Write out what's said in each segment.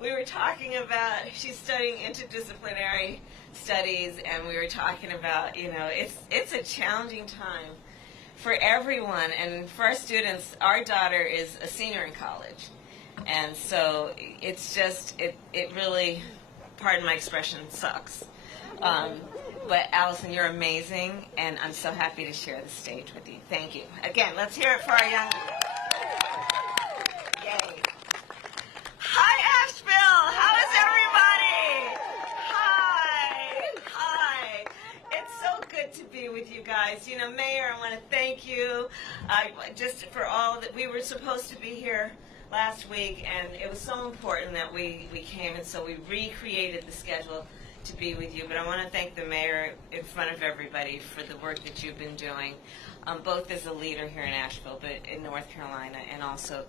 we were talking about, she's studying interdisciplinary studies, and we were talking about, you know, it's a challenging time for everyone, and for our students. Our daughter is a senior in college, and so it's just, it really, pardon my expression, sucks. But Allison, you're amazing, and I'm so happy to share the stage with you. Thank you. Again, let's hear it for our young... Yay. Hi, Asheville! How is everybody? Hi! It's so good to be with you guys. You know, Mayor, I want to thank you just for all that. We were supposed to be here last week, and it was so important that we came, and so we recreated the schedule to be with you. But I want to thank the mayor in front of everybody for the work that you've been doing, both as a leader here in Asheville, but in North Carolina, and also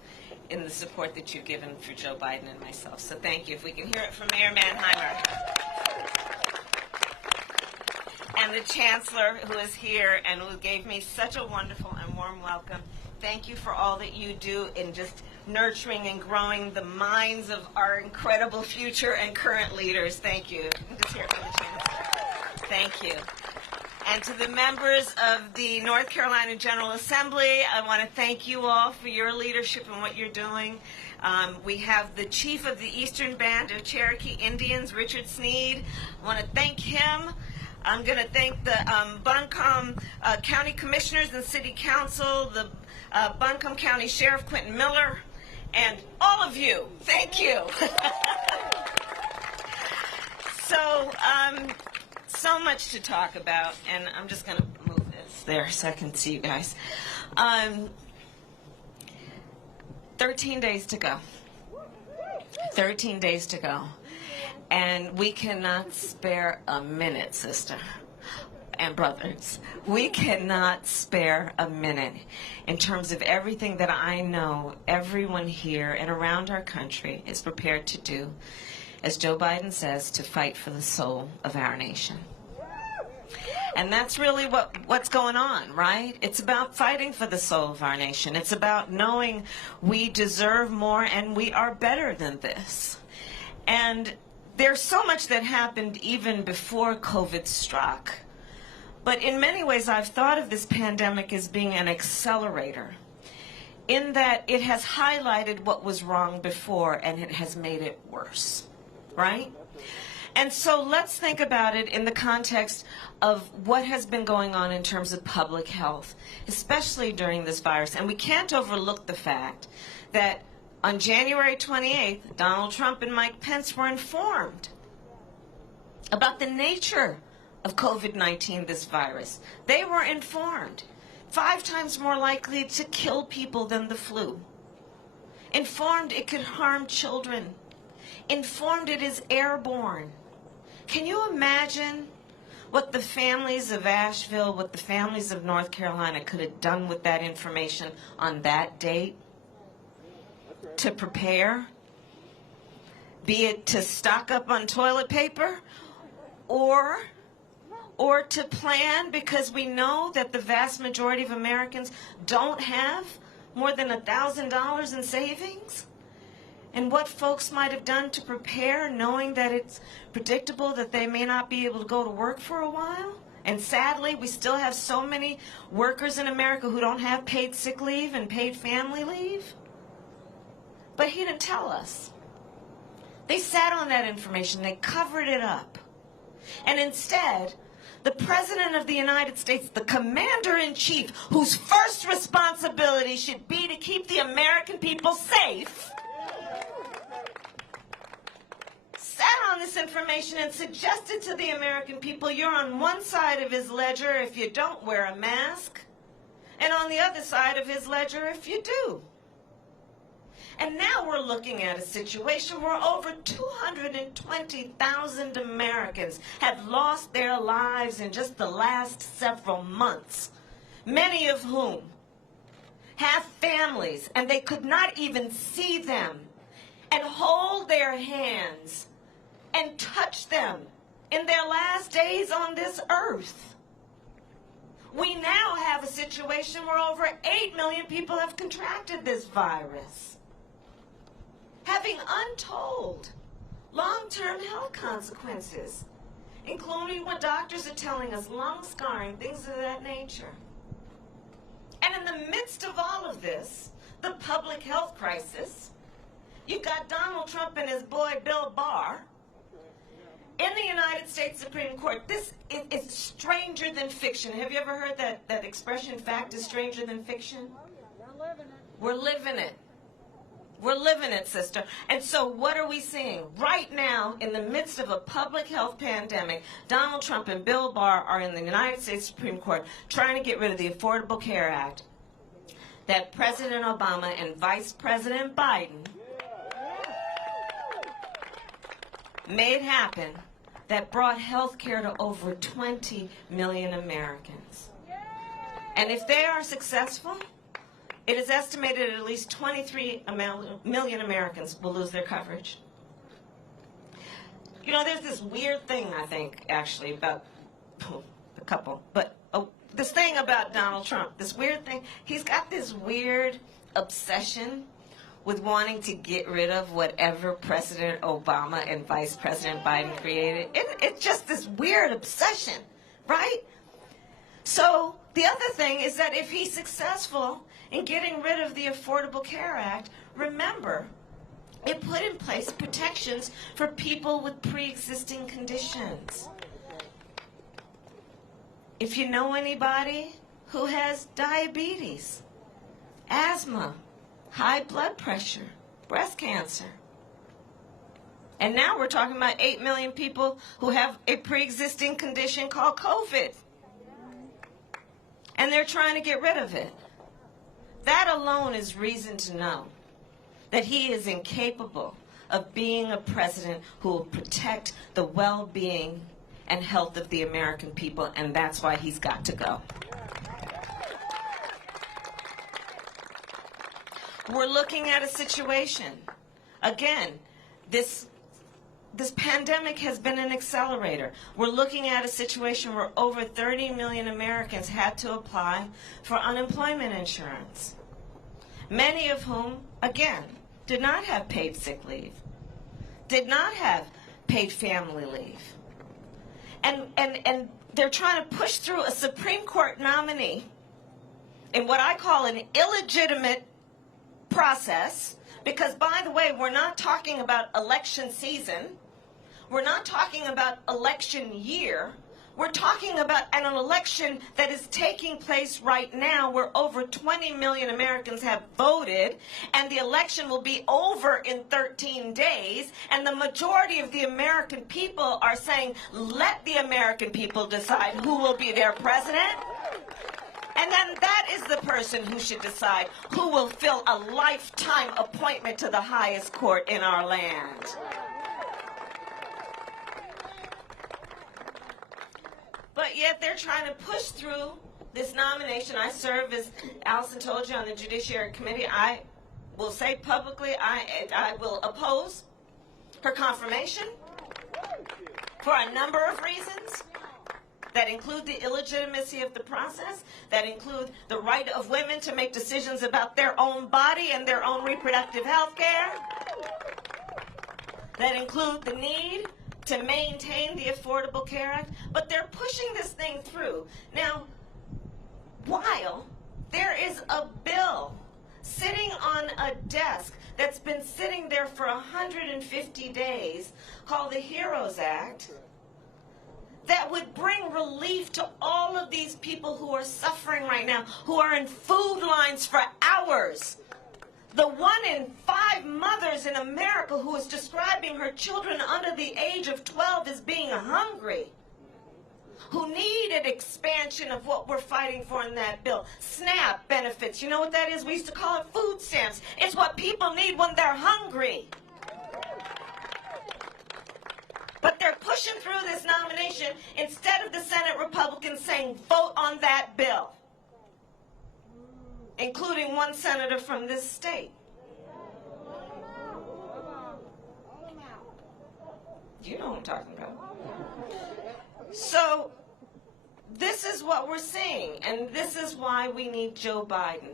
in the support that you've given for Joe Biden and myself. So thank you. If we can hear it from Mayor Manheimer. And the Chancellor, who is here and who gave me such a wonderful and warm welcome. Thank you for all that you do in just nurturing and growing the minds of our incredible future and current leaders. Thank you. Just hear it from the Chancellor. Thank you. And to the members of the North Carolina General Assembly, I want to thank you all for your leadership and what you're doing. We have the Chief of the Eastern Band of Cherokee Indians, Richard Sneed. I want to thank him. I'm going to thank the Buncombe County Commissioners and City Council, the Buncombe County Sheriff Quentin Miller, and all of you. Thank you. So much to talk about, and I'm just going to move this there so I can see you guys. 13 days to go. 13 days to go. And we cannot spare a minute, sister and brothers. We cannot spare a minute in terms of everything that I know everyone here and around our country is prepared to do, as Joe Biden says, to fight for the soul of our nation. And that's really what's going on, right? It's about fighting for the soul of our nation. It's about knowing we deserve more and we are better than this. And there's so much that happened even before COVID struck. But in many ways, I've thought of this pandemic as being an accelerator, in that it has highlighted what was wrong before and it has made it worse, right? And so let's think about it in the context of what has been going on in terms of public health, especially during this virus. And we can't overlook the fact that on January 28th, Donald Trump and Mike Pence were informed about the nature of COVID-19, this virus. They were informed. 5 times more likely to kill people than the flu. Informed it could harm children. Informed it is airborne. Can you imagine what the families of Asheville, what the families of North Carolina could have done with that information on that date? To prepare, be it to stock up on toilet paper, or to plan, because we know that the vast majority of Americans don't have more than $1,000 in savings. And what folks might have done to prepare, knowing that it's predictable that they may not be able to go to work for a while. And sadly, we still have so many workers in America who don't have paid sick leave and paid family leave. But he didn't tell us. They sat on that information. They covered it up. And instead, the President of the United States, the Commander-in-Chief, whose first responsibility should be to keep the American people safe, sat on this information and suggested to the American people, you're on one side of his ledger if you don't wear a mask, and on the other side of his ledger if you do. And now we're looking at a situation where over 220,000 Americans have lost their lives in just the last several months, many of whom have families, and they could not even see them and hold their hands and touch them in their last days on this earth. We now have a situation where over 8 million people have contracted this virus. having untold long-term health consequences, including what doctors are telling us, lung scarring, things of that nature. And in the midst of all of this, the public health crisis, you've got Donald Trump and his boy Bill Barr in the United States Supreme Court. This is stranger than fiction. Have you ever heard that expression, fact is stranger than fiction? We're living it. We're living it, sister. And so what are we seeing? Right now, in the midst of a public health pandemic, Donald Trump and Bill Barr are in the United States Supreme Court trying to get rid of the Affordable Care Act that President Obama and Vice President Biden made happen, that brought health care to over 20 million Americans. And if they are successful, it is estimated at least 23 million Americans will lose their coverage. You know, there's this weird thing, I think, actually, about a couple, but this thing about Donald Trump, this weird thing, he's got this weird obsession with wanting to get rid of whatever President Obama and Vice President Biden created. It's just this weird obsession, right? So the other thing is that if he's successful in getting rid of the Affordable Care Act, remember, it put in place protections for people with pre-existing conditions. If you know anybody who has diabetes, asthma, high blood pressure, breast cancer, and now we're talking about 8 million people who have a pre-existing condition called COVID, and they're trying to get rid of it. That alone is reason to know that he is incapable of being a president who will protect the well-being and health of the American people, and that's why he's got to go. We're looking at a situation, again, this pandemic has been an accelerator. We're looking at a situation where over 30 million Americans had to apply for unemployment insurance, many of whom, again, did not have paid sick leave, did not have paid family leave. And they're trying to push through a Supreme Court nominee in what I call an illegitimate process, because, by the way, we're not talking about election season. We're not talking about election year. We're talking about an election that is taking place right now where over 20 million Americans have voted, and the election will be over in 13 days, and the majority of the American people are saying, let the American people decide who will be their president. And then that is the person who should decide who will fill a lifetime appointment to the highest court in our land. But yet they're trying to push through this nomination. I serve, as Allison told you, on the Judiciary Committee. I will say publicly I will oppose her confirmation for a number of reasons that include the illegitimacy of the process, that include the right of women to make decisions about their own body and their own reproductive health care, that include the need to maintain the Affordable Care Act, but they're pushing this thing through. Now, while there is a bill sitting on a desk that's been sitting there for 150 days called the HEROES Act, that would bring relief to all of these people who are suffering right now, who are in food lines for hours. The 1 in 5 mothers in America who is describing her children under the age of 12 as being hungry, who need an expansion of what we're fighting for in that bill. SNAP benefits, you know what that is? We used to call it food stamps. It's what people need when they're hungry. But they're pushing through this nomination instead of the Senate Republicans saying, vote on that bill, including one senator from this state. You know what I'm talking about. So this is what we're seeing, and this is why we need Joe Biden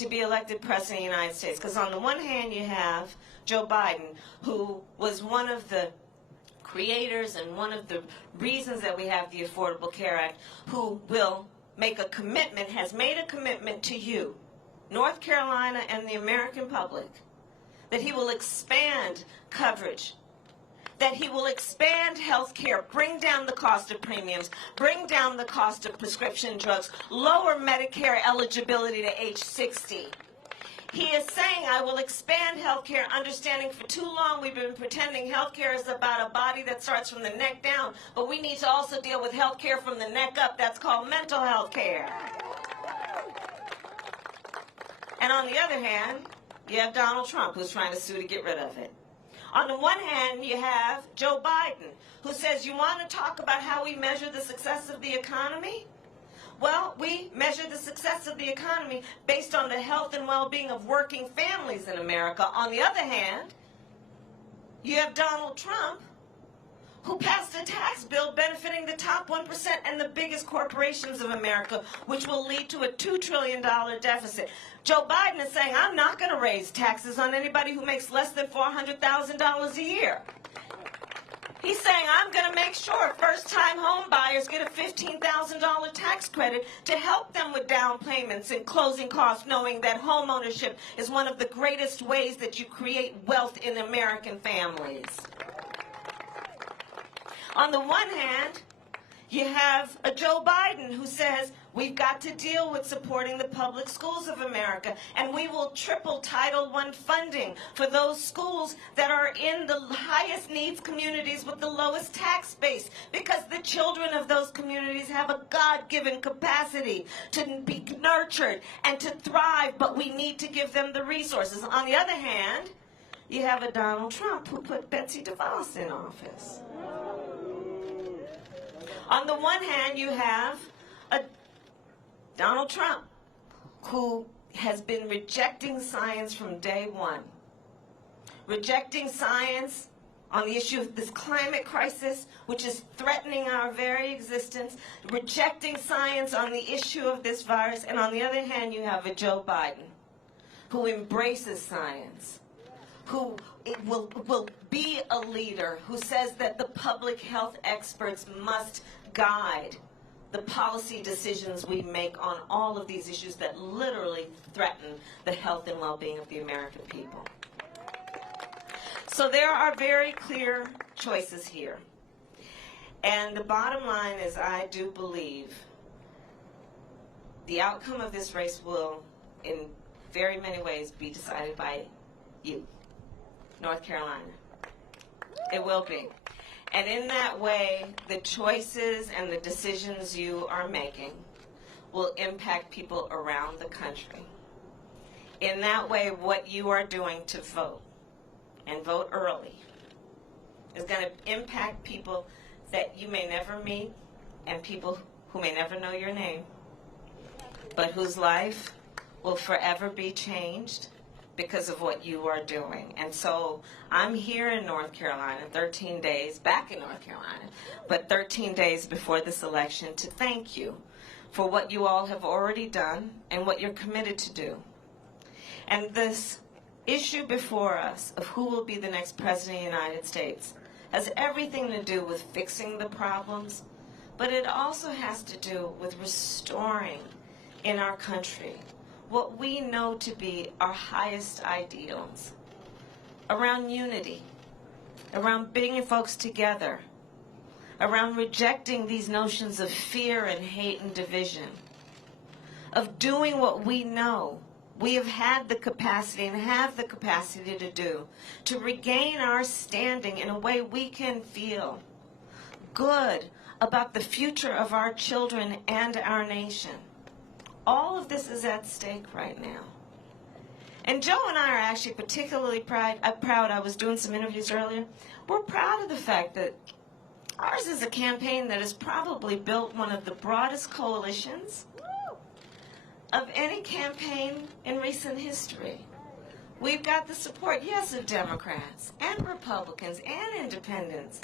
to be elected President of the United States. Because on the one hand, you have Joe Biden, who was one of the creators and one of the reasons that we have the Affordable Care Act, who will make a commitment, has made a commitment to you, North Carolina and the American public, that he will expand coverage, that he will expand health care, bring down the cost of premiums, bring down the cost of prescription drugs, lower Medicare eligibility to age 60. He is saying, I will expand health care, understanding for too long we've been pretending health care is about a body that starts from the neck down, but we need to also deal with health care from the neck up. That's called mental health care. And on the other hand, you have Donald Trump, who's trying to sue to get rid of it. On the one hand, you have Joe Biden, who says, you want to talk about how we measure the success of the economy? Well, we measure the success of the economy based on the health and well-being of working families in America. On the other hand, you have Donald Trump, who passed a tax bill benefiting the top 1% and the biggest corporations of America, which will lead to a $2 trillion deficit. Joe Biden is saying, I'm not going to raise taxes on anybody who makes less than $400,000 a year. He's saying, I'm going to make sure first-time home buyers get a $15,000 tax credit to help them with down payments and closing costs, knowing that home ownership is one of the greatest ways that you create wealth in American families. On the one hand, you have a Joe Biden who says, we've got to deal with supporting the public schools of America, and we will triple Title I funding for those schools that are in the highest needs communities with the lowest tax base, because the children of those communities have a God-given capacity to be nurtured and to thrive, but we need to give them the resources. On the other hand, you have a Donald Trump who put Betsy DeVos in office. On the one hand, you have a Donald Trump, who has been rejecting science from day one, rejecting science on the issue of this climate crisis, which is threatening our very existence, rejecting science on the issue of this virus, and on the other hand, you have a Joe Biden, who embraces science, who will be a leader, who says that the public health experts must guide the policy decisions we make on all of these issues that literally threaten the health and well-being of the American people. So there are very clear choices here. And the bottom line is, I do believe the outcome of this race will, in very many ways, be decided by you, North Carolina. It will be. And in that way, the choices and the decisions you are making will impact people around the country. In that way, what you are doing to vote, and vote early, is going to impact people that you may never meet and people who may never know your name, but whose life will forever be changed because of what you are doing. And so I'm here in North Carolina, 13 days, back in North Carolina, but 13 days before this election to thank you for what you all have already done and what you're committed to do. And this issue before us of who will be the next president of the United States has everything to do with fixing the problems, but it also has to do with restoring in our country what we know to be our highest ideals, around unity, around bringing folks together, around rejecting these notions of fear and hate and division, of doing what we know we have had the capacity and have the capacity to do, to regain our standing in a way we can feel good about the future of our children and our nation. All of this is at stake right now. And Joe and I are actually particularly proud. I was doing some interviews earlier. We're proud of the fact that ours is a campaign that has probably built one of the broadest coalitions of any campaign in recent history. We've got the support, yes, of Democrats and Republicans and independents,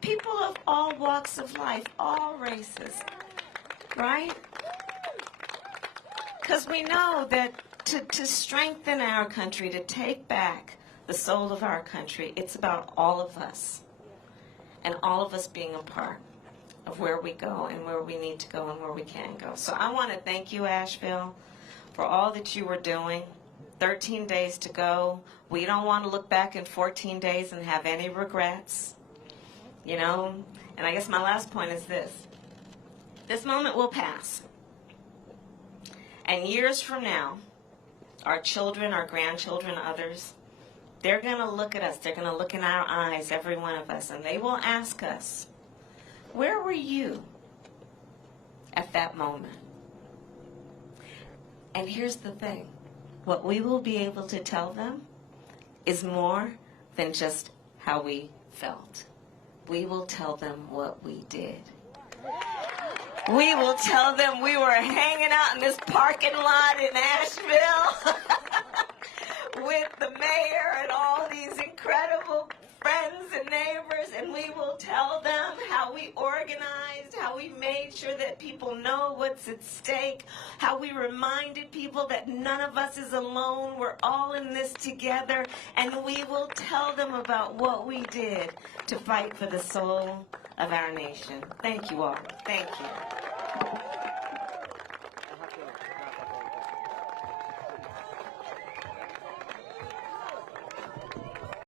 people of all walks of life, all races, right? Because we know that to strengthen our country, to take back the soul of our country, it's about all of us. And all of us being a part of where we go and where we need to go and where we can go. So I want to thank you, Asheville, for all that you were doing. 13 days to go. We don't want to look back in 14 days and have any regrets. You know? And I guess my last point is this. This moment will pass. And years from now, our children, our grandchildren, others, they're going to look at us. They're going to look in our eyes, every one of us, and they will ask us, where were you at that moment? And here's the thing. What we will be able to tell them is more than just how we felt. We will tell them what we did. We will tell them we were hanging out in this parking lot in Asheville with the mayor and all these incredible friends and neighbors, and we will tell them how we organized, how we made sure that people know what's at stake, how we reminded people that none of us is alone, we're all in this together, and we will tell them about what we did to fight for the soul of our nation. Thank you all. Thank you.